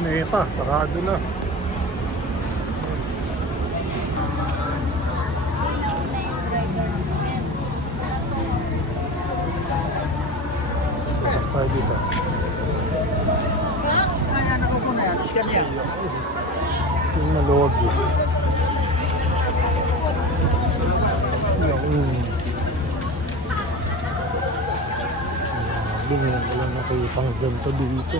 Luneta, sarado na. Tayo dito. Yung maluwag yun. Wala na kayo pang ganito dito.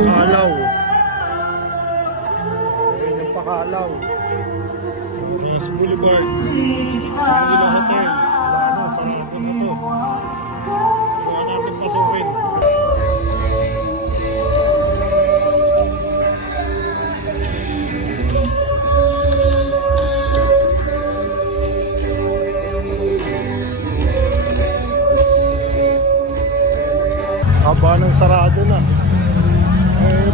Pakalaw. Ayan yung Pakalaw. Reyes Boulevard. Manila Hotel. Wala na, sarado na to. Huwag natin pasukin. Haba ng sarado na.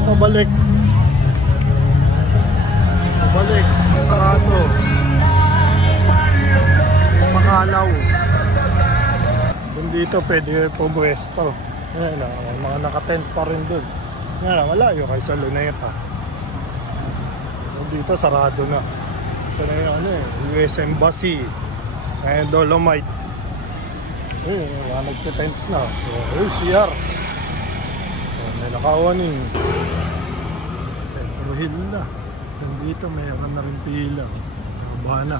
Pabalik. Sarado. Pakalaw. Doon dito pwede pumwesto. Ayan na, mga naka-tent pa rin doon. Ayan na, malayo kay sa Luneta. Doon dito sarado na. Ito na yung US Embassy. Ayan, Dolomite. Ayan, mga nagte-tent na. Ayan, CR. May nakawaning Petrohill na. Nandito mayroon na rin pila. Habana.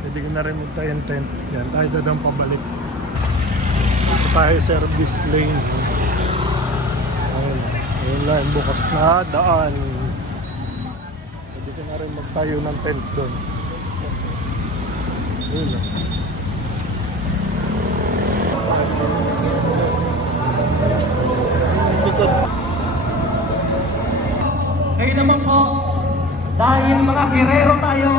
Pwede ka na rin magtayin-tent. Yan, tayo dadang pabalik. Ito tayo service lane. Ayun lang, bukas na daan. Pwede ka na rin magtayo ng tent doon. Ayun lang. Kayo naman po, dahil mga kirero tayo,